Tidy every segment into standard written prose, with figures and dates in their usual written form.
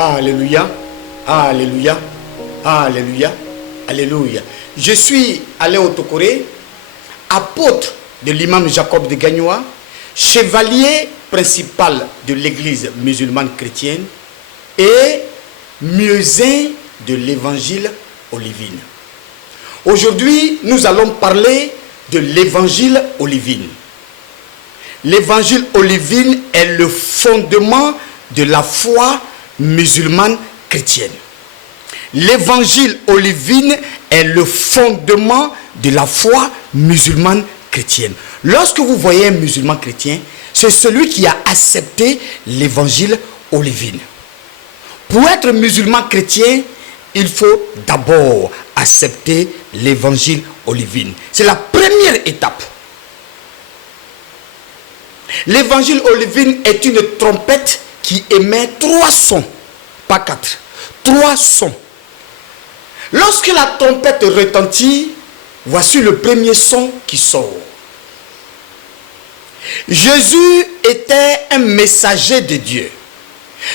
Alléluia, alléluia, alléluia, alléluia. Je suis Alain Otokoré, apôtre de l'imam Jacob de Gagnoa, chevalier principal de l'église musulmane chrétienne et muezzin de l'évangile olivine. Aujourd'hui, nous allons parler de l'évangile olivine. L'évangile olivine est le fondement de la foi musulmane chrétienne. L'évangile olivine est le fondement de la foi musulmane chrétienne. Lorsque vous voyez un musulman chrétien, c'est celui qui a accepté l'évangile olivine. Pour être musulman chrétien, il faut d'abord accepter l'évangile olivine. C'est la première étape. L'évangile olivine est une trompette qui émet 3 sons, pas 4. 3 sons. Lorsque la trompette retentit, voici le premier son qui sort. Jésus était un messager de Dieu.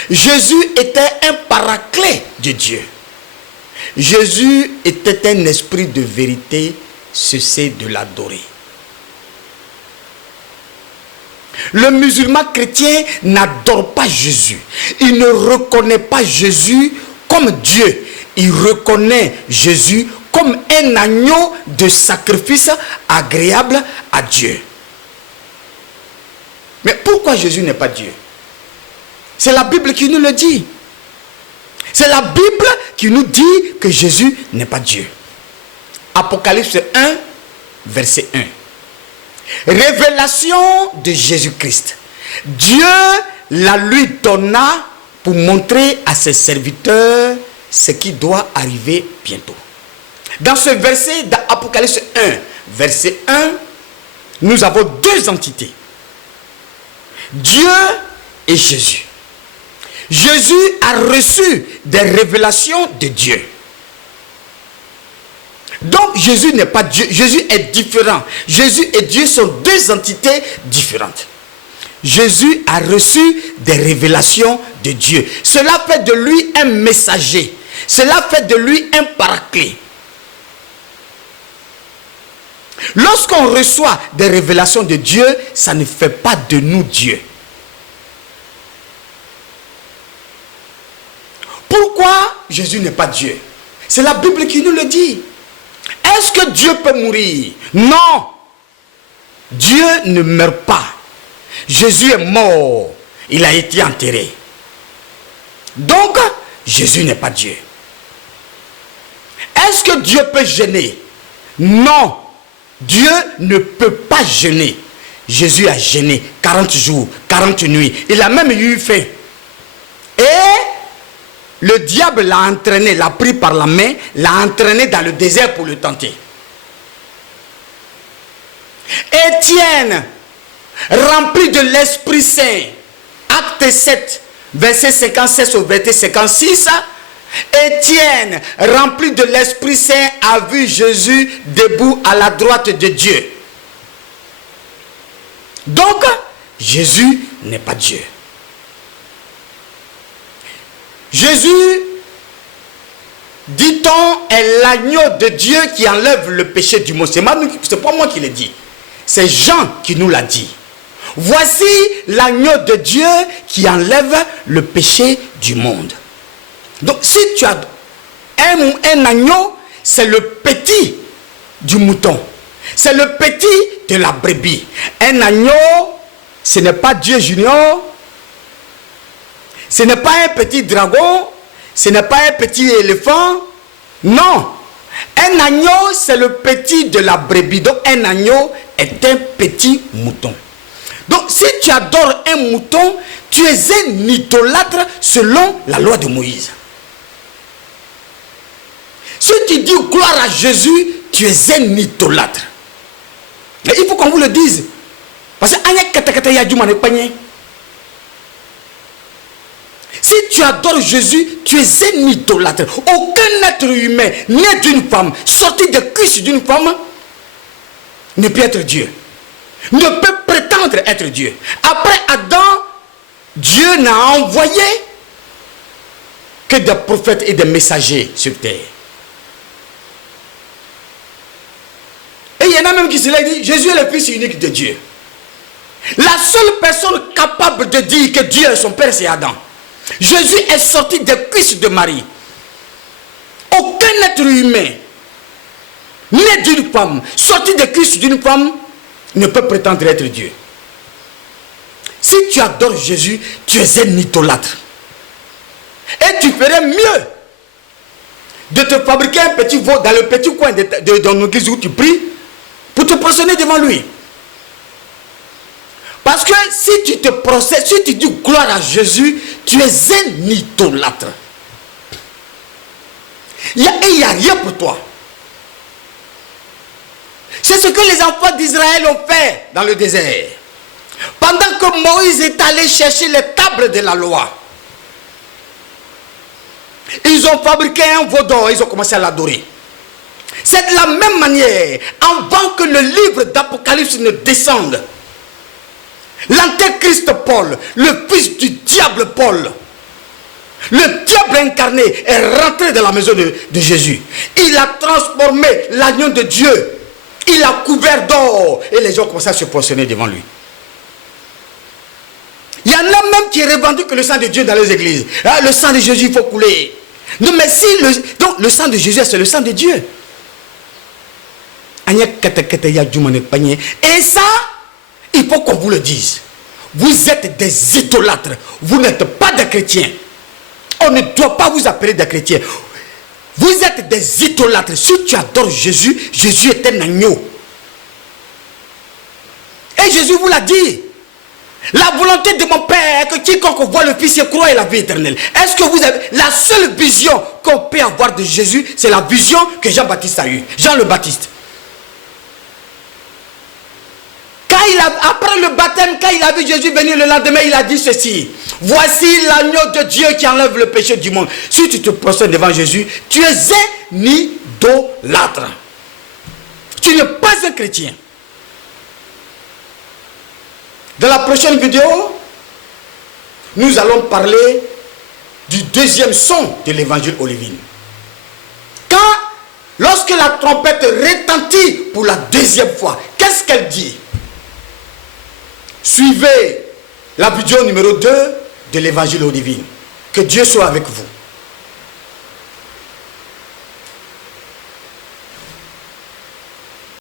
Jésus était un paraclet de Dieu. Jésus était un esprit de vérité, cessez de l'adorer. Le musulman chrétien n'adore pas Jésus. Il ne reconnaît pas Jésus comme Dieu. Il reconnaît Jésus comme un agneau de sacrifice agréable à Dieu. Mais pourquoi Jésus n'est pas Dieu? C'est la Bible qui nous le dit. C'est la Bible qui nous dit que Jésus n'est pas Dieu. Apocalypse 1, verset 1. Révélation de Jésus-Christ. Dieu la lui donna pour montrer à ses serviteurs ce qui doit arriver bientôt. Dans ce verset d'Apocalypse 1, verset 1, nous avons 2 entités. Dieu et Jésus. Jésus a reçu des révélations de Dieu. Donc Jésus n'est pas Dieu, Jésus est différent. Jésus et Dieu sont 2 entités différentes. Jésus a reçu des révélations de Dieu. Cela fait de lui un messager. Cela fait de lui un paraclet. Lorsqu'on reçoit des révélations de Dieu, ça ne fait pas de nous Dieu. Pourquoi Jésus n'est pas Dieu? C'est la Bible qui nous le dit. Est-ce que Dieu peut mourir? Non. Dieu ne meurt pas. Jésus est mort. Il a été enterré. Donc, Jésus n'est pas Dieu. Est-ce que Dieu peut jeûner? Non. Dieu ne peut pas jeûner. Jésus a jeûné 40 jours, 40 nuits. Il a même eu faim. Et le diable l'a entraîné, l'a pris par la main, l'a entraîné dans le désert pour le tenter. Étienne, rempli de l'Esprit Saint, acte 7, verset 56 au verset 56, Étienne, rempli de l'Esprit Saint, a vu Jésus debout à la droite de Dieu. Donc, Jésus n'est pas Dieu. Jésus, dit-on, est l'agneau de Dieu qui enlève le péché du monde. Ce n'est pas moi qui l'ai dit. C'est Jean qui nous l'a dit. Voici l'agneau de Dieu qui enlève le péché du monde. Donc si tu as un agneau, c'est le petit du mouton. C'est le petit de la brebis. Un agneau, ce n'est pas Dieu junior. Ce n'est pas un petit dragon, ce n'est pas un petit éléphant. Non. Un agneau, c'est le petit de la brebis. Donc un agneau est un petit mouton. Donc si tu adores un mouton, tu es un idolâtre selon la loi de Moïse. Si tu dis gloire à Jésus, tu es un idolâtre. Mais il faut qu'on vous le dise. Parce que si tu adores Jésus, tu es un idolâtre. Aucun être humain né d'une femme, sorti des cuisses d'une femme, ne peut être Dieu. Ne peut prétendre être Dieu. Après Adam, Dieu n'a envoyé que des prophètes et des messagers sur terre. Et il y en a même qui se lèvent et disent, Jésus est le Fils unique de Dieu. La seule personne capable de dire que Dieu est son Père, c'est Adam. Jésus est sorti des cuisses de Marie. Aucun être humain né d'une femme, sorti des cuisses d'une femme, ne peut prétendre être Dieu. Si tu adores Jésus, tu es un idolâtre. Et tu ferais mieux de te fabriquer un petit veau dans le petit coin de ton église où tu pries pour te prosterner devant lui. Parce que si tu te procèdes, si tu dis gloire à Jésus, tu es un idolâtre. Il n'y a rien pour toi. C'est ce que les enfants d'Israël ont fait dans le désert. Pendant que Moïse est allé chercher les tables de la loi, ils ont fabriqué un veau d'or, ils ont commencé à l'adorer. C'est de la même manière, avant que le livre d'Apocalypse ne descende, l'antéchrist Paul, le fils du diable Paul, le diable incarné est rentré dans la maison de Jésus. Il a transformé l'agneau de Dieu. Il a couvert d'or. Et les gens ont commencé à se prosterner devant lui. Il y en a même qui revendiquent le sang de Dieu dans les églises. Ah, le sang de Jésus, il faut couler. Non, mais si donc le sang de Jésus, c'est le sang de Dieu. Et ça, il faut qu'on vous le dise. Vous êtes des idolâtres. Vous n'êtes pas des chrétiens. On ne doit pas vous appeler des chrétiens. Vous êtes des idolâtres. Si tu adores Jésus, Jésus est un agneau. Et Jésus vous l'a dit. La volonté de mon Père est que quiconque voit le Fils et croit et la vie éternelle. Est-ce que vous avez... La seule vision qu'on peut avoir de Jésus, c'est la vision que Jean-Baptiste a eue. Jean le Baptiste. Après le baptême, quand il a vu Jésus venir le lendemain, il a dit ceci. Voici l'agneau de Dieu qui enlève le péché du monde. Si tu te prosternes devant Jésus, tu es un idolâtre. Tu n'es pas un chrétien. Dans la prochaine vidéo, nous allons parler du deuxième son de l'évangile Olivine. Lorsque la trompette retentit pour la deuxième fois, qu'est-ce qu'elle dit? Suivez la vidéo numéro 2 de l'évangile Olivine. Que Dieu soit avec vous.